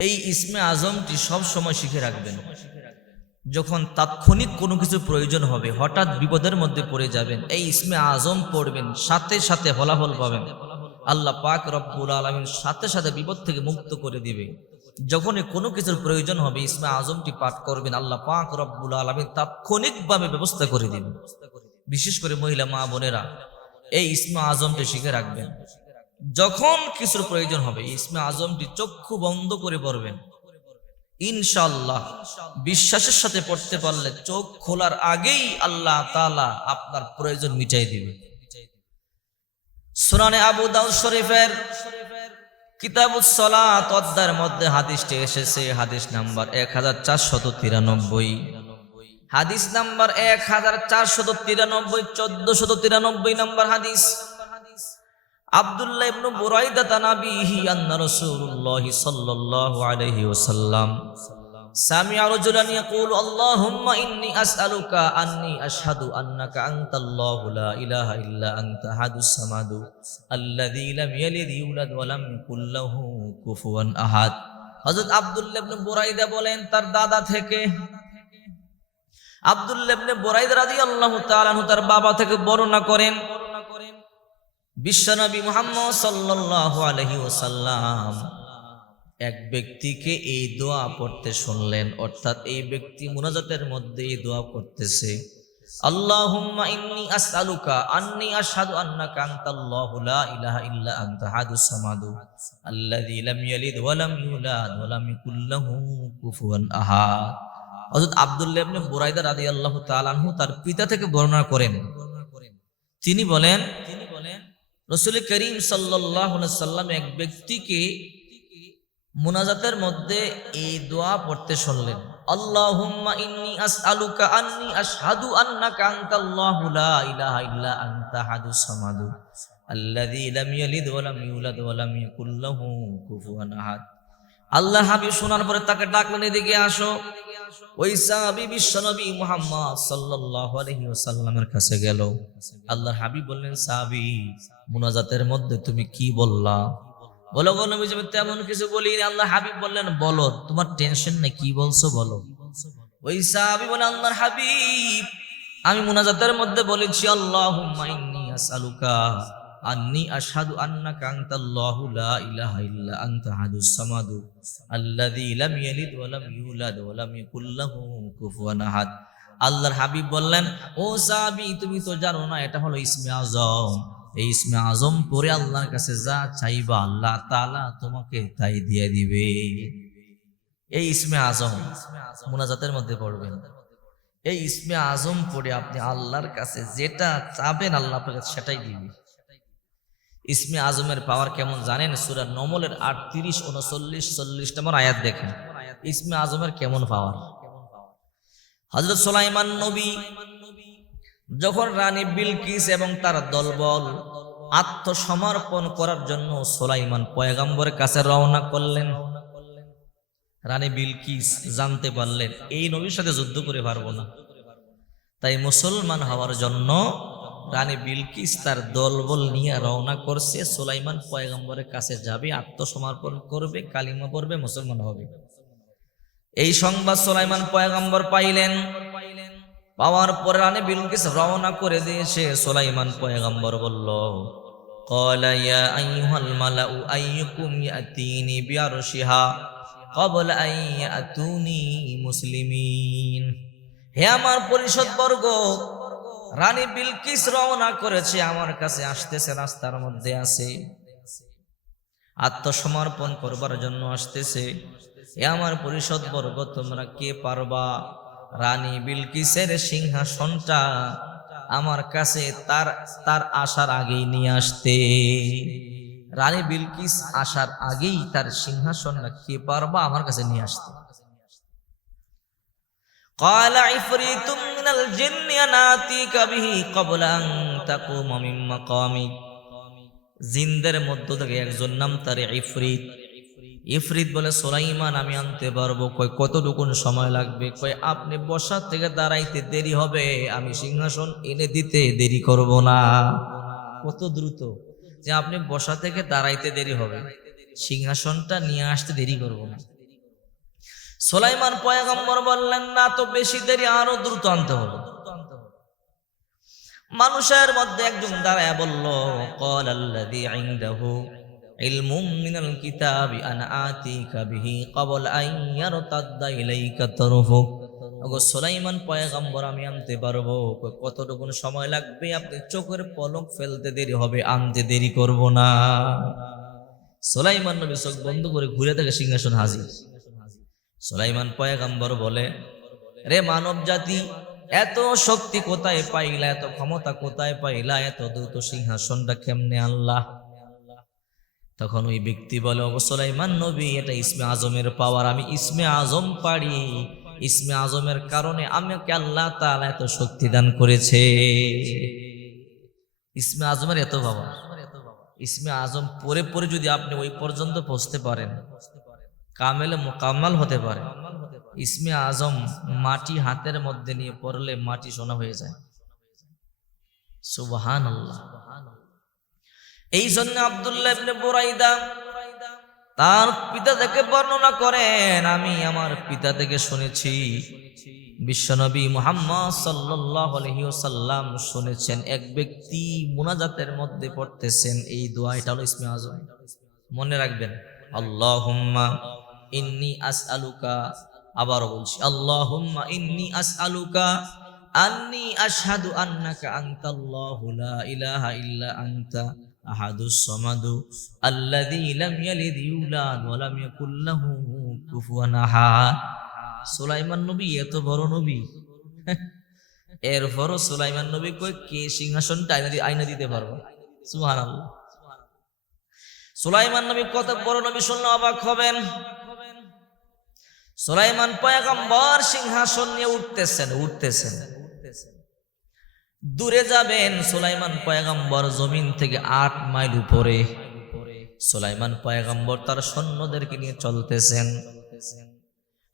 এই ইসমে আজমটি সব সময় শিখে রাখবেন। যখন তাৎক্ষণিক কোনো কিছু প্রয়োজন হবে, হঠাৎ বিপদের মধ্যে পড়ে যাবেন, এই ইসমে আজম পড়বেন, সাথে সাথে ফলাফল পাবেন। আল্লাহ পাক রব্বুল আলামিন সাথে সাথে বিপদ থেকে মুক্ত করে দিবে। যখনই কোনো কিছুর প্রয়োজন হবে ইসমে আজমটি পাঠ করবেন, আল্লাহ পাক রব্বুল আলামিন তাৎক্ষণিকভাবে ব্যবস্থা করে দিবেন। বিশেষ করে মহিলা মা বোনেরা এই ইসমে আজমটি শিখে রাখবেন। যখন কিছুর প্রয়োজন হবে ইসমে আজমটি চক্ষু বন্ধ করে পড়বেন, ইনশাআল্লাহ বিশ্বাসের সাথে পড়তে পারলে চোখ খোলার আগেই আল্লাহ তাআলা আপনার প্রয়োজন মিটাই দিবে। সুনানে আবু দাউদ শরীফের কিতাবুস সালাত অধ্যায়ের মধ্যে হাদিসটি এসেছে, হাদিস নাম্বার 1493, হাদিস নাম্বার 1493, 1493 নাম্বার হাদিস। আব্দুল্লাহ ইবনে বুরাইদা তানাবিহি আন্না রাসূলুল্লাহ সাল্লাল্লাহু আলাইহি ওয়াসাল্লাম সামি'a রাজুলান ইয়াকুলু আল্লাহুম্মা ইন্নী আসআলুকা আন্নী আশহাদু আন্নাকা আনতাল্লাহু লা ইলাহা ইল্লা আনতা আহাদুস সামাদু আল্লাযী লাম ইয়ালিদ ইউলাদ ওয়া লাম ইয়াকুল লাহু কুফুয়ান আহাদ। হযরত আব্দুল্লাহ ইবনে বুরাইদা বলেন তার দাদা থেকে, আব্দুল্লাহ ইবনে বুরাইদা রাদিয়াল্লাহু তাআলা আনহু তার বাবা থেকে বর্ণনা করেন, বিশ্বনবী মুহাম্মদ সাল্লাল্লাহু আলাইহি ওয়াসাল্লাম এক ব্যক্তিকে এই দোয়া পড়তে শুনলেন, অর্থাৎ এই ব্যক্তি মুনাজাতের মধ্যে এই দোয়া করতেছে, আল্লাহুম্মা ইন্নী আসআলুকা আন্নী আশহাদু আন্নাকা আনতাল্লাহু লা ইলাহা ইল্লা আনতা আহাদুস সামাদু আল্লাযী লাম ইয়ালিদ ওয়া লাম ইউলাদ ওয়া লাম ইয়াকুল লাহু কুফুয়ান আহাদ। হযরত আব্দুল্লাহ ইবনে বুরাইদা রাদিয়াল্লাহু তাআলা আনহু তার পিতা থেকে বর্ণনা করেন, তিনি বলেন রাসূল করিম সাল্লাল্লাহু আলাইহি ওয়াসাল্লাম এক ব্যক্তিকে মুনাজাতের মধ্যে এই দোয়া পড়তে শুনলেন, আল্লাহুম্মা ইন্নী আসআলুকা আন্নী আশহাদু আন্নাকা আনতাল্লাহু লা ইলাহা ইল্লা আনতা আহাদুস সামাদু আল্লাযী লাম ইয়ালিদ ওয়া লাম ইউলাদ ওয়া লাম ইয়াকুল লাহু কুফুয়ান আহাদ। আল্লাহর হাবিব শোনার পরে তাকে ডাকলেন, এদিকে আসো। ওই সাহাবী বিশ্বনবী মুহাম্মদ সাল্লাল্লাহু আলাইহি ওয়াসাল্লামের কাছে গেল। আল্লাহর হাবিব বললেন, সাহাবী মুনাজাতের মধ্যে তুমি কি বললা? বলো গো নবী, আমি তেমন কিছু বলিনি। আল্লাহর হাবিব বললেন, বলো, তোমার টেনশন নেই, কি বলছো বলো। ওই সাহাবী বলে, আল্লাহর হাবিব আমি মুনাজাতের মধ্যে বলেছি, আল্লাহুম্মা ইন্নী আসআলুকা আন্নী আশহাদু আন্নাকা আনতাল্লাহু লা ইলাহা ইল্লা আনতা আহাদুস সামাদু আল্লাযী লাম ইয়ালিদ ওয়া লাম ইউলাদ ওয়া লাম ইয়াকুল লাহু কুফুয়ান আহাদ। আল্লাহর হাবিব বললেন, ও সাহাবী তুমি তো জানো না এটা হলো ইসমে আজম। এই ইসমে আজম পড়ে আল্লাহর কাছে যা চাইবা আল্লাহ তাআলা তোমাকে তাই দিয়ে দিবে। এই ইসমে আজম মুনাজাতের মধ্যে পড়বেন। এই ইসমে আজম পড়ে আপনি আল্লাহর কাছে যেটা চাবেন আল্লাহ আপনাকে সেটাই দিবে। ইসমে আজমের পাওয়ার কেমন জানেন? সূরা নমলের 38, 39, 40 নম্বর আয়াত দেখেন, ইসমে আজমের কেমন পাওয়ার। হযরত সুলাইমান নবী যখন রানী বিলকিস এবং তার দলবল আত্মসমর্পণ করার জন্য সুলাইমান পয়গম্বরের কাছে রওনা করলেন, রানী বিলকিস জানতে পারলেন এই নবীর সাথে যুদ্ধ করে পারবো না, তাই মুসলমান হওয়ার জন্য রানী বিলকিস তার দলবল নিয়ে রওনা করছে। সুলাইমান পয়গম্বরের কাছে যাবে, আত্মসমর্পণ করবে, কালিমা পড়বে, মুসলমান হবে। এই সংবাদ সুলাইমান পয়গম্বর পাইলেন। পাওয়ার পরে রানী বিলকিস রওনা করে দিয়েছে। সুলাইমান পয়গম্বর বলল, ক্বালা ইয়া আইয়ুহাল মালাউ আইয়ুকুম ইয়াতিনি বিআরশিহা ক্বাবলা আন ইয়াতুনি মুসলিমিন। হে আমার পরিষদ বর্গ, রানী বিলকিস রওনা করেছে, আমার কাছে আসতেছে, রাস্তার মধ্যে আছে, আত্মসমর্পণ করবার জন্য আসতেছে। হে আমার পরিষদ বর্গ, তোমরা কে পারবা রানী বিলকিসের সিংহাসনটা আমার কাছে তার আসার আগেই নিয়ে আসতে? রানী বিলকিস আসার আগেই তার সিংহাসনটা কে পারবা আমার কাছে নিয়ে আসতে? ক্বালা ইফরিতুম মিনাল জিন্নি আনা আতীকা বিহি ক্বাবলা আন তাকুমা মিন মাকামিক। জিনদের মধ্য থেকে একজন নাম তার ইফরিত। ইফরিত বলে, সুলাইমান আমি আনতে পারবো। কই কতটুকু সময় লাগবে? কই আপনি বসা থেকে দাঁড়াইতে দেরি হবে, আমি সিংহাসন এনে দিতে দেরি করব না। কত দ্রুত যে আপনি বসা থেকে দাঁড়াইতে দেরি হবে, সিংহাসনটা নিয়ে আসতে দেরি করব না। সুলাইমান পয়গম্বর বললেন, না তো বেশি দেরি, আরো দ্রুত আনতে হবে। মানুষের মধ্যে একজন দাঁড়ায় বলল, ক্বালাল্লাযী ইনদাহু ইলমুম মিনাল কিতাবি আনা আতিকা বিহি ক্বাবলা আন ইয়ারতাদ্দা ইলাইকা তারফুক। ওগো সুলাইমান পয়গম্বর, আমি আনতে পারবো। কতটুকু সময় লাগবে? আপনি চোখের পলক ফেলতে দেরি হবে, আনতে দেরি করব না। সুলাইমান নবী চোখ বন্ধ করে ঘুরে দেখে সিংহাসন হাজির। সুলাইমান পয়গম্বর বলে, রে মানব জাতি, এত শক্তি কোথায় পাইলা, এত ক্ষমতা কোথায় পাইলা, এত দ্রুত সিংহাসনটা কেমনে আল্লাহ? তখন ওই ব্যক্তি বলে, ও সুলাইমান নবী, এটা ইসমে আজমের পাওয়ার, আমি ইসমে আজম পারি। ইসমে আজমের কারণে আমাকে আল্লাহ তাআলা এত শক্তি দান করেছে। ইসমে আজমের এত পাওয়ার। ইসমে আজম পরে পরে যদি আপনি ওই পর্যন্ত পৌঁছতে পারেন, কামেলে মোকাম্মাল হতে পারে। ইসমে আজম মাটি হাতের মধ্যে নিয়ে পড়লে মাটি সোনা হয়ে যায়। সুবহানাল্লাহ। এই জন্য আব্দুল্লাহ ইবনে বুরাইদা তার পিতা থেকে বর্ণনা করেন, আমি আমার পিতা থেকে শুনেছি, বিশ্বনবী মুহাম্মদ সাল্লাল্লাহু আলাইহি ওয়াসাল্লাম শুনেছেন, এক ব্যক্তি মুনাজাতের মধ্যে পড়তেছেন এই দোয়া, এটা হলো ইসমে আজম। মনে রাখবেন, আল্লাহুম্মা ইন্নী আসআলুকা, আবার বলছি, আল্লাহুম্মা ইন্নী আসআলুকা আন্নী আশহাদু আন্নাকা আনতাল্লাহু লা ইলাহা ইল্লা আনতা আহাদুস সামাদু আল্লাযী লাম ইয়ালিদ ইউলাদ ওয়া লাম ইয়াকুল লাহু কুফুয়ান আহাদ। সুলাইমান নবী এত বড় নবী, এরপরও সুলাইমান নবী কই কে সিংহাসনটা আইনা দিতে পারবো? সুবহানাল্লাহ। সুলাইমান নবী কত বড় নবী শুনলে অবাক হবেন। সুলাইমান পয়গম্বর সিংহাসন নিয়ে উঠতেছেন। দূরে যাবেন, সুলাইমান পয়গম্বর জমিন থেকে 8 মাইল উপরে। সুলাইমান পয়গম্বর তার সৈন্যদেরকে নিয়ে চলতেছেন।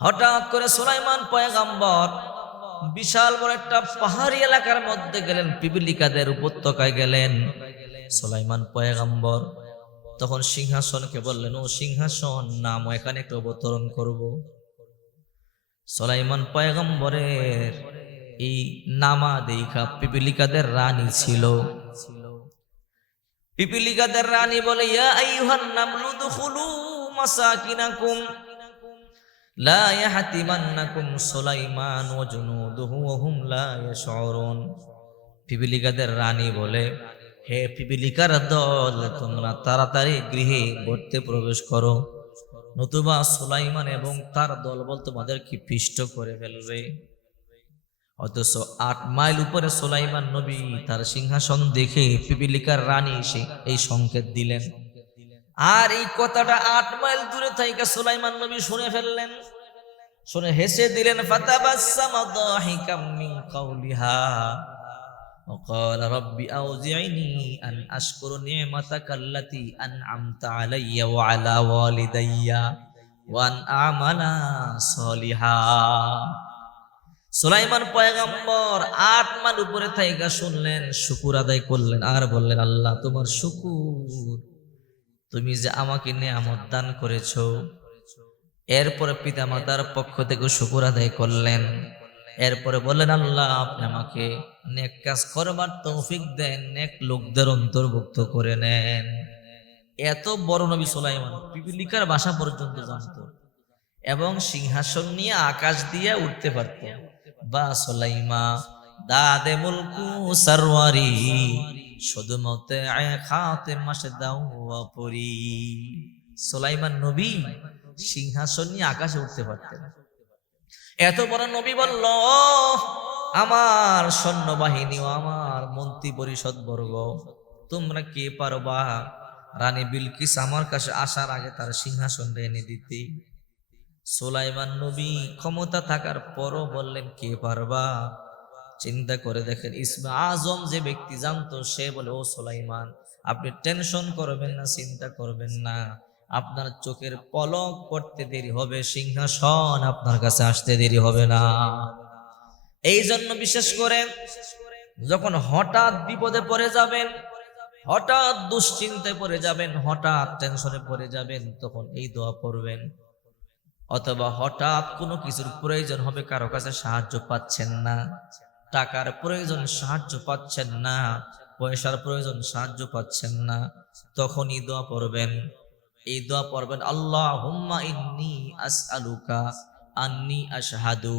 হঠাৎ করে সুলাইমান পয়গম্বর বিশাল বড় একটা পাহাড়ি এলাকার মধ্যে গেলেন, পিপিলিকাদের উপত্যকায় গেলেন। সুলাইমান পয়গম্বর তখন সিংহাসনকে বললেন, ও সিংহাসন, নাম, এখানে একটু অবতরণ করব। সুলাইমান পয়গম্বরের এই নামা দেখা পিপিলিকাদের রানী ছিল। পিপিলিকাদের রানী বলে, ইয়া আইয়ুহান নামলু দুখুলু মাসাকিনাকুম লা ইয়াহতিমান্নাকুম সুলাইমান ওয়া জুনুদুহু ওয়া হুম লা ইয়াশউরুন। পিপিলিকাদের রানী বলে, হে পিপিলিকার দল, তোমরা তাড়াতাড়ি গৃহে গর্তে প্রবেশ করো, নতুবা সুলাইমান এবং তার দলবল তোমাদেরকে পিষ্ট করে ফেলবে। অথচ 8 মাইল উপরে সুলাইমান নবী তার সিংহাসন দেখে পিপিলিকার রানী এই সংকেত দিলেন। আর এই কথাটা 8 মাইল দূরে থেকে সুলাইমান নবী শুনে ফেললেন। শুনে হেসে দিলেন, ফাতাবাসসামা দাহিকাম মিন কাওলিহা ওয়া ক্বালা রাব্বি আউজি'নি আন আশকুরা নি'মাতাকা আল্লাতী আন'আমতা আলাইয়া ওয়া আলা ওয়ালিদাইয়া ওয়া আন আ'মালা সলিহা। সুলাইমান পয়গম্বর 8 মাইল উপরে থেকে শুনলেন, শুকর আদায় করলেন, আর বললেন, আল্লাহ তোমার শুকর, তুমি যে আমাকে নিয়ামত দান করেছো। এরপরে পিতা মাতার পক্ষ থেকে শুকর আদায় করলেন। এরপরে বললেন, আল্লাহ আপনি আমাকে নেক কাজ করবার তৌফিক দেন, নেক লোকদের অন্তর্ভুক্ত করে নেন। এত বড় নবী সুলাইমান পিপিলিকার ভাষা পর্যন্ত জানতো এবং সিংহাসন নিয়ে আকাশ দিয়ে উঠতে পারত। বা সুলাইমা দাদে মুলকু সরওয়ারি শুধুমতে খাতে মাসে দাওয়া পরি। সুলাইমান নবী সিংহাসন নিয়ে আকাশে উঠতে পারতেন। এত বড় নবী বলল, আমার সৈন্যবাহিনী ও আমার মন্ত্রী পরিষদ বর্গ, তোমরা কে পারবা রানী বিলকিস আমার কাছে আসার আগে তার সিংহাসন এনে দিতে? সুলাইমান নবী ক্ষমতা থাকার পরও বললেন, কে পারবা? চিন্তা করে দেখেন, ইসমে আজম যে ব্যক্তি জানতো, সে বলে, ও সুলাইমান, আপনি টেনশন করবেন না, চিন্তা করবেন না, আপনার চোখের পলক পড়তে দেরি হবে, সিংহাসন আপনার কাছে আসতে দেরি হবে না। এই জন্য বিশেষ করে যখন হঠাৎ বিপদে পড়ে যাবেন, হঠাৎ দুশ্চিন্তায় পড়ে যাবেন, হঠাৎ টেনশনে পড়ে যাবেন, তখন এই দোয়া পড়বেন, অথবা হঠাৎ কোনো কিছুর প্রয়োজন হবে, কারো কাছে সাহায্য পাচ্ছেন না, টাকার প্রয়োজন সাহায্য পাচ্ছেন না, পয়সার প্রয়োজন সাহায্য পাচ্ছেন না, তখনই দোয়া পড়বেন। এই দোয়া পড়বেন, আল্লাহুম্মা ইন্নী আসআলুকা আন্নী আশহাদু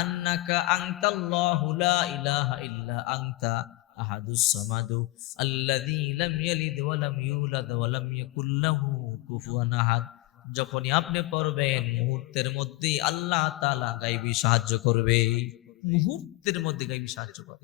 আন্নাকা আনতাল্লাহু লা ইলাহা ইল্লা আনতা আহাদুস সামাদু আল্লাযী লাম ইয়ালিদ ওয়া লাম ইউলাদ ওয়া লাম ইয়াকুল লাহু কুফুয়ান আহাদ। যখনই আপনি পড়বেন মুহূর্তের মধ্যেই আল্লাহ তাআলা গায়বী সাহায্য করবে, মুহূর্তের মধ্যে গায়বী সাহায্য করবে।